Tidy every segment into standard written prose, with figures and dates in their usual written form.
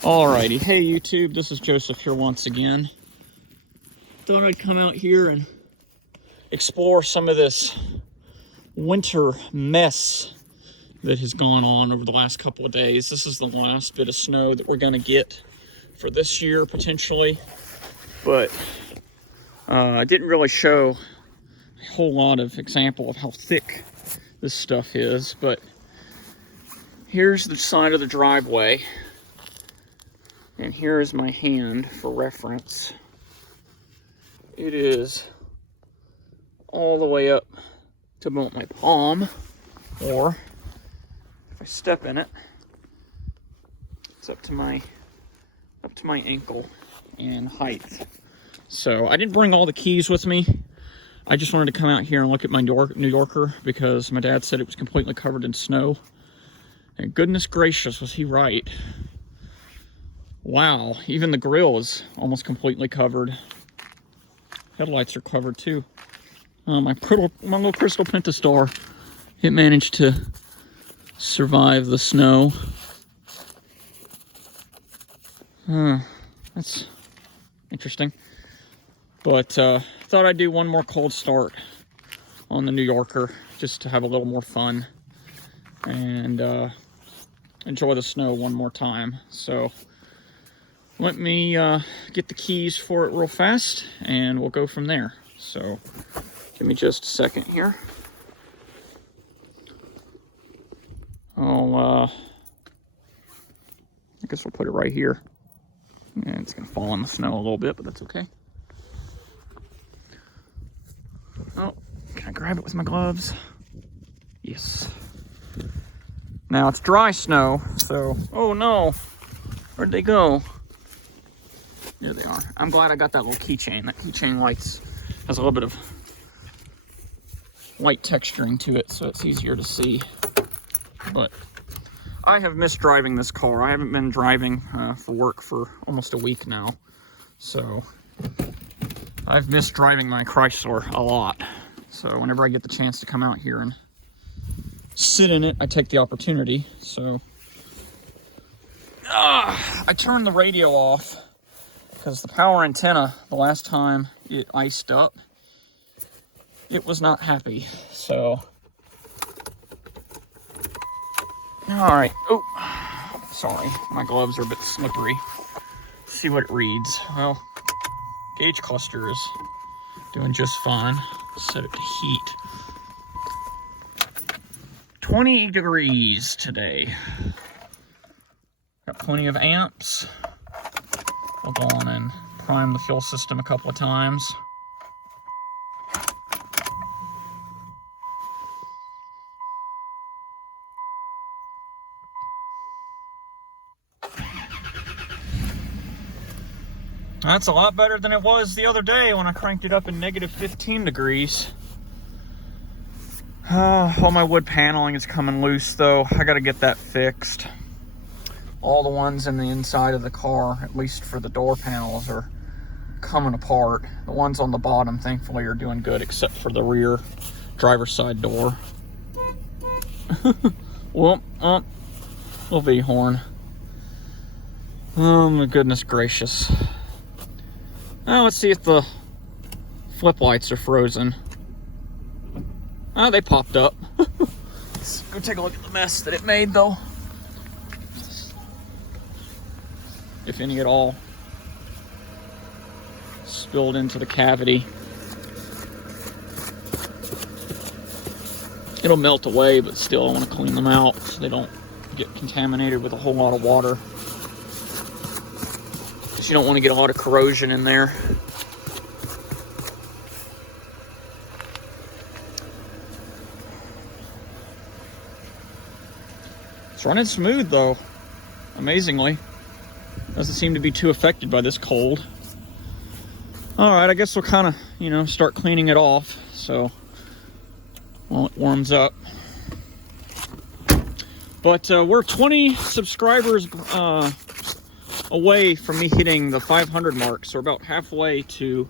Alrighty, hey YouTube, this is Joseph here once again. Thought I'd come out here and explore some of this winter mess that has gone on over the last couple of days. This is the last bit of snow that we're going to get for this year, potentially. But I didn't really show a whole lot of example of how thick this stuff is. But here's the side of the driveway. And here is my hand for reference. It is all the way up to about my palm, or if I step in it, it's up to my ankle in height. So I didn't bring all the keys with me. I just wanted to come out here and look at my New Yorker because my dad said it was completely covered in snow. And goodness gracious, was he right. Wow, even the grill is almost completely covered. Headlights are covered too. My little Crystal Pentastar, it managed to survive the snow. That's interesting. But thought I'd do one more cold start on the New Yorker just to have a little more fun and enjoy the snow one more time. So let me get the keys for it real fast, and we'll go from there. So, give me just a second here. I guess we'll put it right here. And it's going to fall in the snow a little bit, but that's okay. Oh, can I grab it with my gloves? Yes. Now, it's dry snow, so... Oh, no! Where'd they go? There they are. I'm glad I got that little keychain. That keychain has a little bit of white texturing to it, so it's easier to see. But I have missed driving this car. I haven't been driving for work for almost a week now. So I've missed driving my Chrysler a lot. So whenever I get the chance to come out here and sit in it, I take the opportunity. So I turned the radio off because the power antenna, the last time it iced up, it was not happy. So, all right. Oh, sorry, my gloves are a bit slippery. Let's see what it reads. Well, gauge cluster is doing just fine. Set it to heat. 20 degrees today. Got plenty of amps. I'll go on and prime the fuel system a couple of times. That's a lot better than it was the other day when I cranked it up in negative 15 degrees. All my wood paneling is coming loose though. I gotta get that fixed. All the ones in the inside of the car, at least for the door panels, are coming apart. The ones on the bottom, thankfully, are doing good, except for the rear driver's side door. Well, little V-horn. Oh my goodness gracious. Now let's see if the flip lights are frozen. Oh, they popped up. Let's go take a look at the mess that it made though. If any at all, spilled into the cavity. It'll melt away, but still I want to clean them out so they don't get contaminated with a whole lot of water. Because you don't want to get a lot of corrosion in there. It's running smooth though, amazingly. Doesn't seem to be too affected by this cold. All right, I guess we'll kind of, start cleaning it off. So, while it warms up. But we're 20 subscribers away from me hitting the 500 mark. So we're about halfway to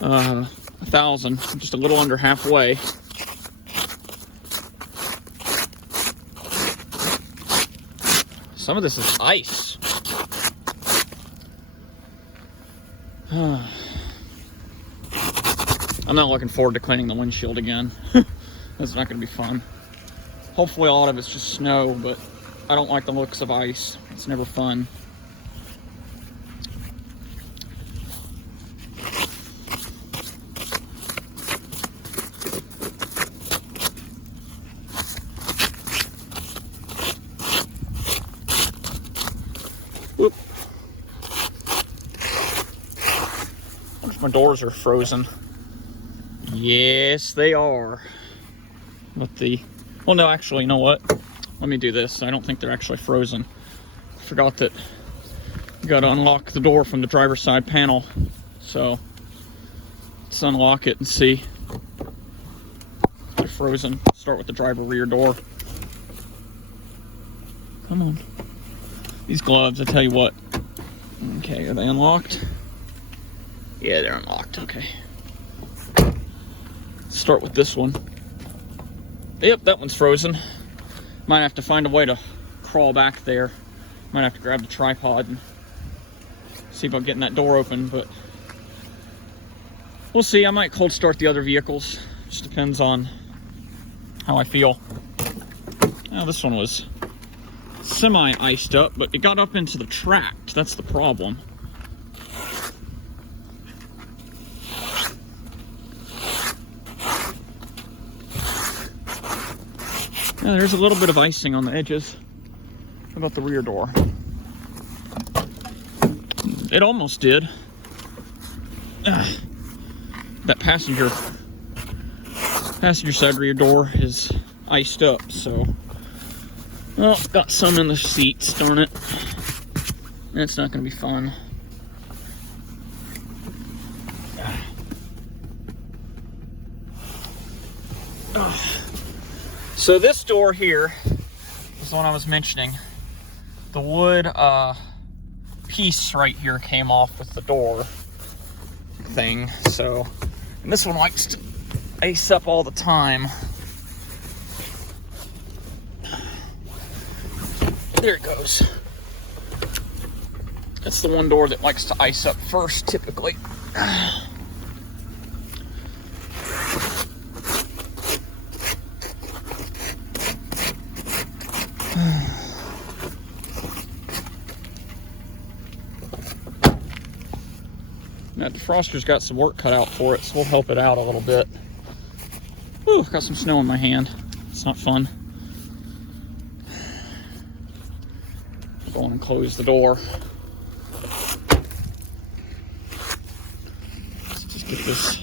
1,000, just a little under halfway. some of this is ice. I'm not looking forward to cleaning the windshield again. That's not going to be fun. Hopefully a lot of it's just snow, but I don't like the looks of ice. It's never fun. Whoop. I wonder if my doors are frozen. Yes, they are. But well, no, actually, you know what? Let me do this. I don't think they're actually frozen. I forgot that you got to unlock the door from the driver's side panel. So let's unlock it and see. They're frozen. Start with the driver rear door. Come on. These gloves, I tell you what. Okay, are they unlocked? Yeah, they're unlocked. Okay. Start with this one. Yep, that one's frozen. Might have to find a way to crawl back there. Might have to grab the tripod and see about getting that door open, but we'll see. I might cold start the other vehicles. Just depends on how I feel. Now, this one was semi-iced up, but it got up into the tract. That's the problem. Yeah, there's a little bit of icing on the edges. How about the rear door? It almost did. That passenger side rear door is iced up, so well, got some in the seats, darn it. That's not gonna be fun. So this door here is the one I was mentioning. The wood piece right here came off with the door thing. So, and this one likes to ice up all the time. There it goes. That's the one door that likes to ice up first, typically. That defroster's got some work cut out for it, so we'll help it out a little bit. Whew, got some snow in my hand. It's not fun. Go on and close the door. Let's just get this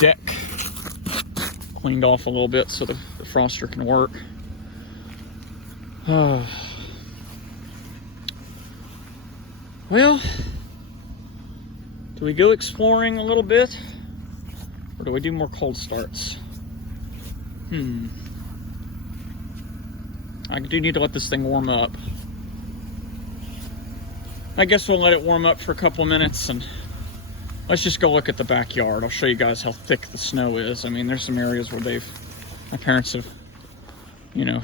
deck cleaned off a little bit so the defroster can work. Well, do we go exploring a little bit, or do we do more cold starts? I do need to let this thing warm up. I guess we'll let it warm up for a couple of minutes, and let's just go look at the backyard. I'll show you guys how thick the snow is. I mean, there's some areas where my parents have,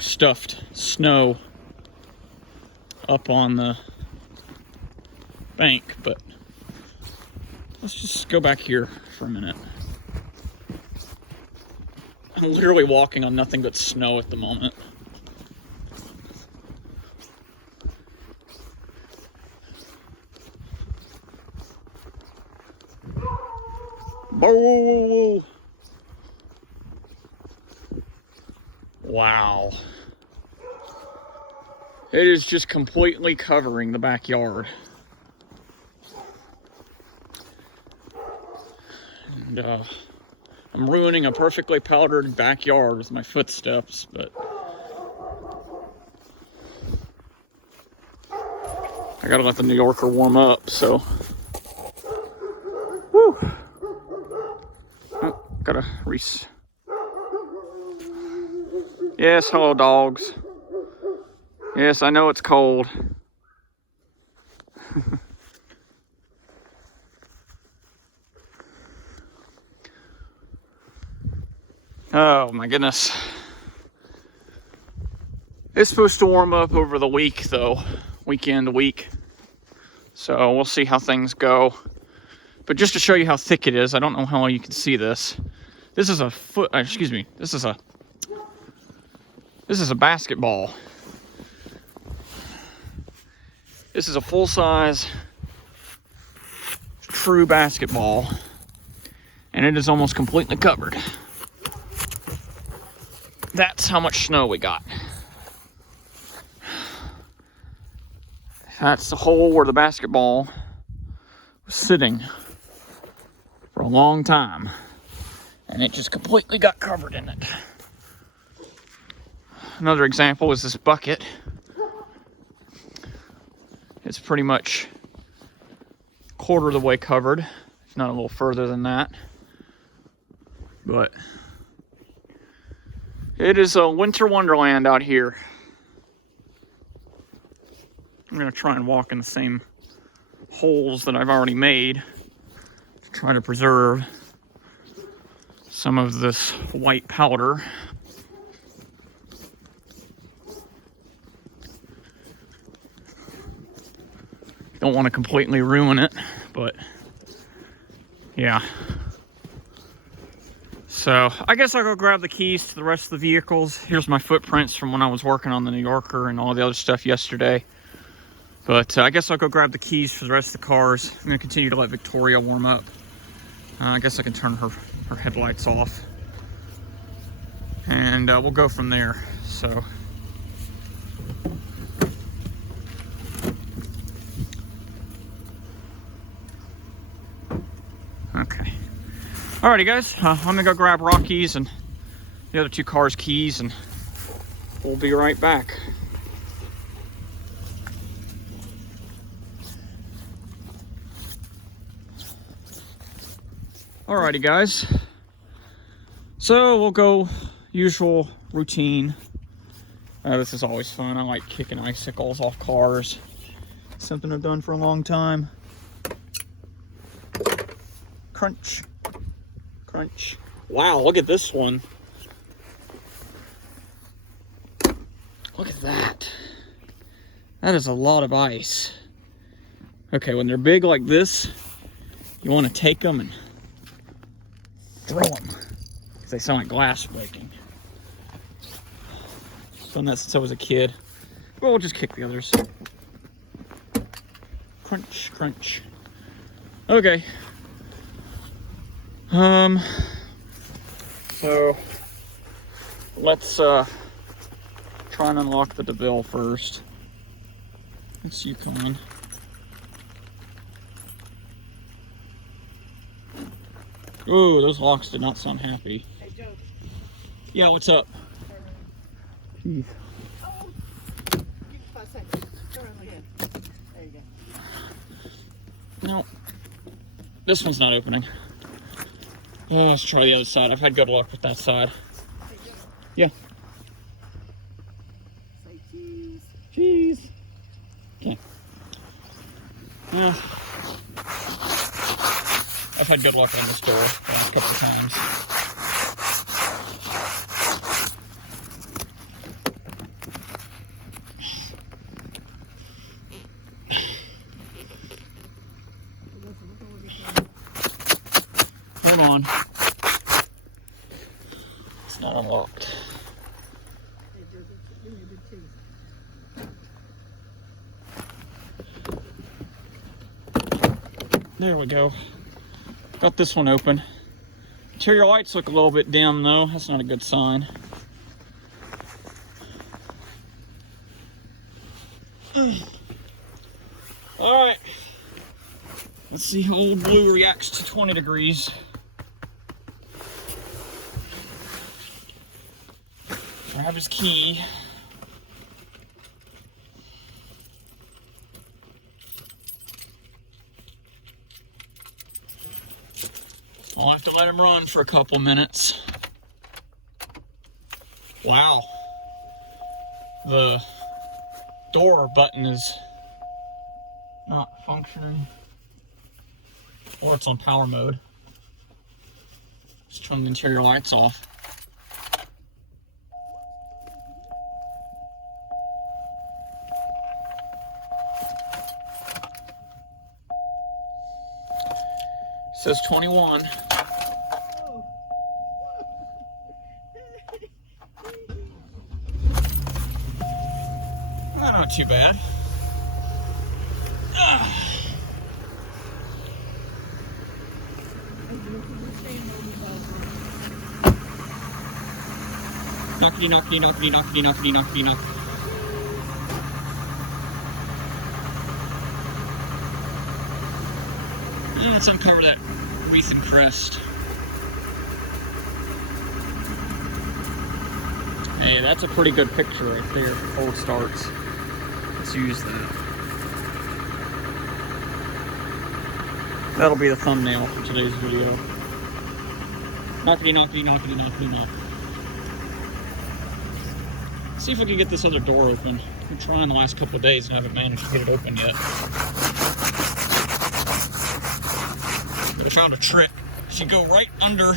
stuffed snow up on the bank, but let's just go back here for a minute. I'm literally walking on nothing but snow at the moment. Whoa. Wow. It is just completely covering the backyard. And I'm ruining a perfectly powdered backyard with my footsteps, but I gotta let the New Yorker warm up, so. Whew. Oh, gotta Yes, hello dogs. Yes, I know it's cold. Oh my goodness. It's supposed to warm up over the week though, weekend, week. So we'll see how things go. But just to show you how thick it is, I don't know how well you can see this. This is a this is a basketball. This is a full-size, true basketball. And it is almost completely covered. That's how much snow we got. That's the hole where the basketball was sitting for a long time. And it just completely got covered in it. Another example is this bucket. It's pretty much a quarter of the way covered, if not a little further than that. But it is a winter wonderland out here. I'm gonna try and walk in the same holes that I've already made to try to preserve some of this white powder. Don't want to completely ruin it, but yeah. So I guess I'll go grab the keys to the rest of the vehicles. Here's my footprints from when I was working on the New Yorker and all the other stuff yesterday. But I guess I'll go grab the keys for the rest of the cars. I'm gonna continue to let Victoria warm up. I guess I can turn her headlights off. And we'll go from there, so. Okay. Alrighty guys, I'm gonna go grab Rocky's and the other two cars' keys and we'll be right back. Alrighty guys, so we'll go usual routine. This is always fun. I like kicking icicles off cars. Something I've done for a long time. Crunch, crunch. Wow, look at this one. Look at that. That is a lot of ice. Okay, when they're big like this, you want to take them and throw them, because they sound like glass breaking. I've done that since I was a kid. But we'll just kick the others. Crunch, crunch. Okay. So let's try and unlock the DeVille first. It's Yukon. Ooh, those locks did not sound happy. Hey, Joe. Yeah, what's up? Oh, give me 5 seconds. Turn around again. There you go. No, this one's not opening. Oh, let's try the other side. I've had good luck with that side. Hey, Joe. Yeah. Say cheese. Cheese. Okay. Yeah. I've had good luck on this door a couple of times. Hold on. It's not unlocked. Hey, Joe, give me a big cheese. There we go. Got this one open. Interior lights look a little bit dim though. That's not a good sign. All right. Let's see how old blue reacts to 20 degrees. Grab his key. I'll have to let him run for a couple minutes. Wow. The door button is not functioning. Or it's on power mode. Just turn the interior lights off. Says 21. Oh. Not too bad. Knockety, knockety, knockety, knockety, knockety, knockety, knock. And let's uncover that wreath and crest. Hey, that's a pretty good picture right there. Old starts. Let's use that. That'll be the thumbnail for today's video. Knockety, knockety, knockety, knockety, knock. See if we can get this other door open. We're trying the last couple of days and haven't managed to get it open yet. But I found a trick. If you go right under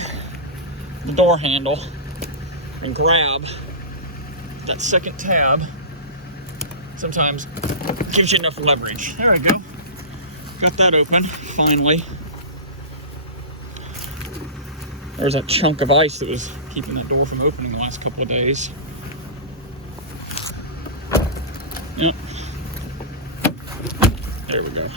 the door handle and grab that second tab, sometimes gives you enough leverage. There we go. Got that open, finally. There's that chunk of ice that was keeping the door from opening the last couple of days. Yep. There we go.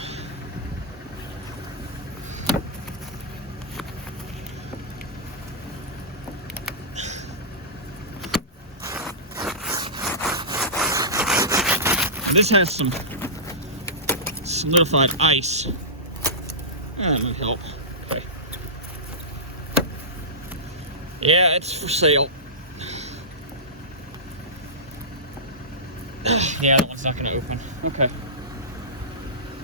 This has some solidified ice. That might help. Okay. Yeah, it's for sale. Yeah, that one's not going to open. Okay.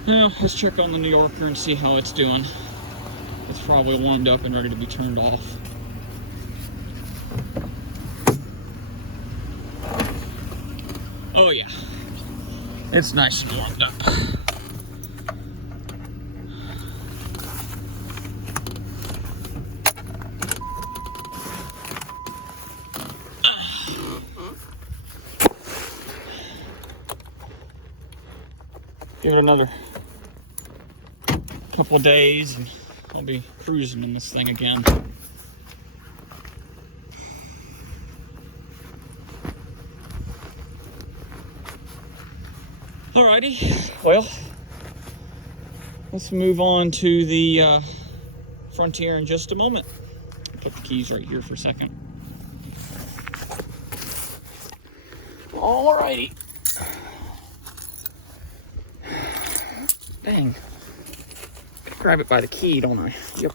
Now, let's check on the New Yorker and see how it's doing. It's probably warmed up and ready to be turned off. Oh yeah. It's nice and warmed up. Give it another couple of days and I'll be cruising in this thing again. Alrighty, well, let's move on to the Frontier in just a moment. I'll put the keys right here for a second. Alrighty. Dang. Grab it by the key, don't I? Yep.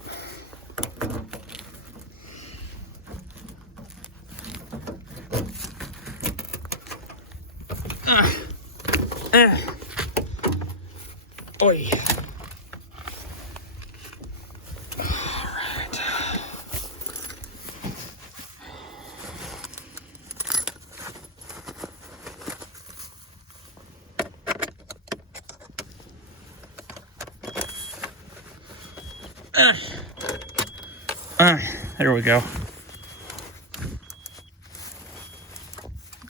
Oi. Alright. There we go.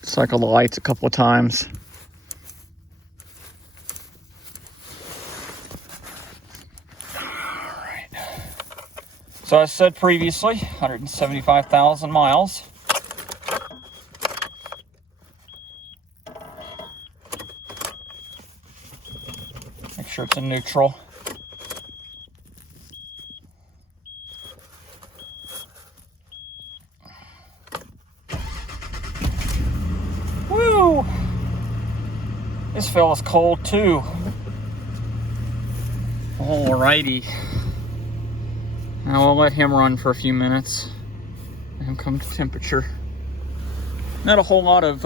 Cycle the lights a couple of times. Alright. So as said previously, 175,000 miles. Make sure it's in neutral. Woo! This fella's cold too. Alrighty. Now we'll let him run for a few minutes and come to temperature. Not a whole lot of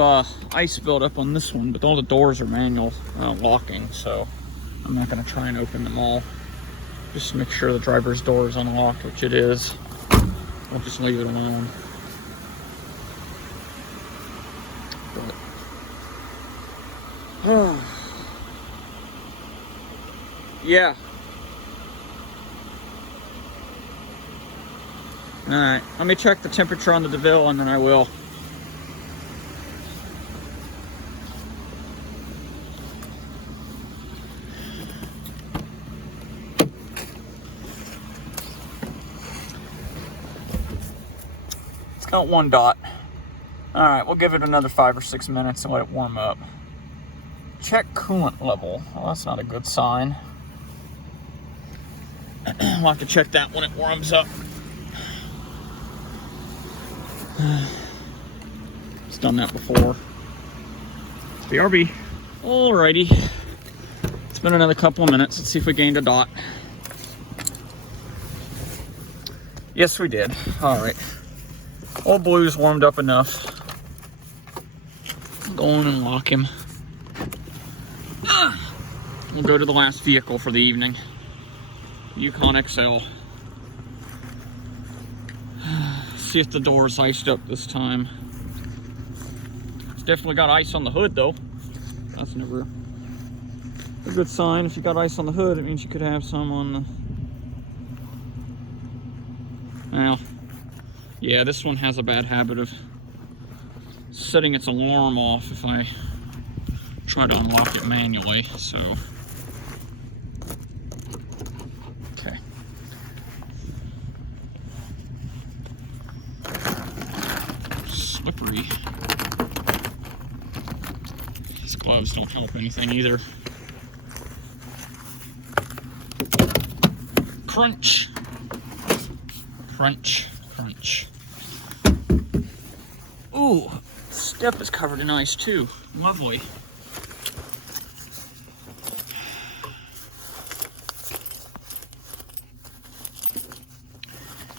ice buildup on this one, but all the doors are manual locking, so I'm not going to try and open them all. Just to make sure the driver's door is unlocked, which it is. We'll just leave it alone. But, yeah. Alright, let me check the temperature on the DeVille and then I will. Not 1 dot. All right, we'll give it another 5 or 6 minutes and let it warm up. Check coolant level. Well, that's not a good sign. We'll have to check that when it warms up. It's done that before. BRB. Alrighty. It's been another couple of minutes. Let's see if we gained a dot. Yes, we did. Alright. Old Blue's warmed up enough. Go on and lock him. We'll go to the last vehicle for the evening. Yukon XL. See if the door's iced up this time. It's definitely got ice on the hood though. That's never a good sign. If you got ice on the hood, it means you could have some on the... Well, yeah, this one has a bad habit of setting its alarm off if I try to unlock it manually, so... Okay. Slippery. These gloves don't help anything either. Crunch. Crunch, crunch. Ooh, step is covered in ice too. Lovely.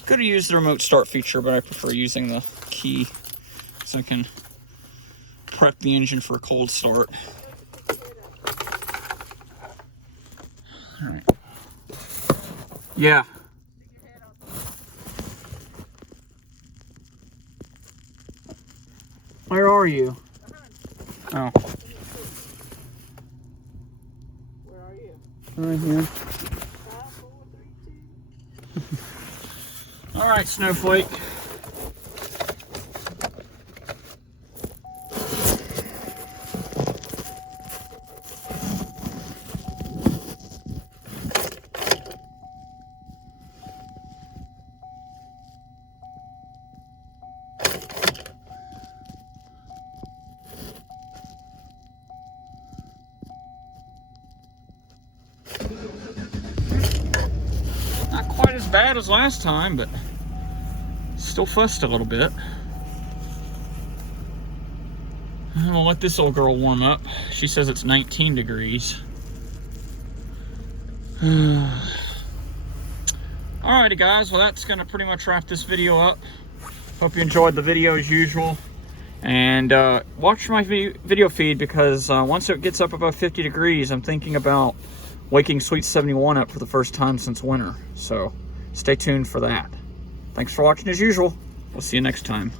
Could have used the remote start feature, but I prefer using the key so I can prep the engine for a cold start. All right. Yeah. Where are you? Oh. Where are you? Right here. 5, 4, 3, 2. All right, Snowflake. Not quite as bad as last time, but still fussed a little bit. I'll let this old girl warm up. She says it's 19 degrees. Alrighty guys, well that's gonna pretty much wrap this video up. Hope you enjoyed the video as usual. And watch my video feed because once it gets up above 50 degrees, I'm thinking about waking Sweet 71 up for the first time since winter. So stay tuned for that. Thanks for watching as usual. We'll see you next time.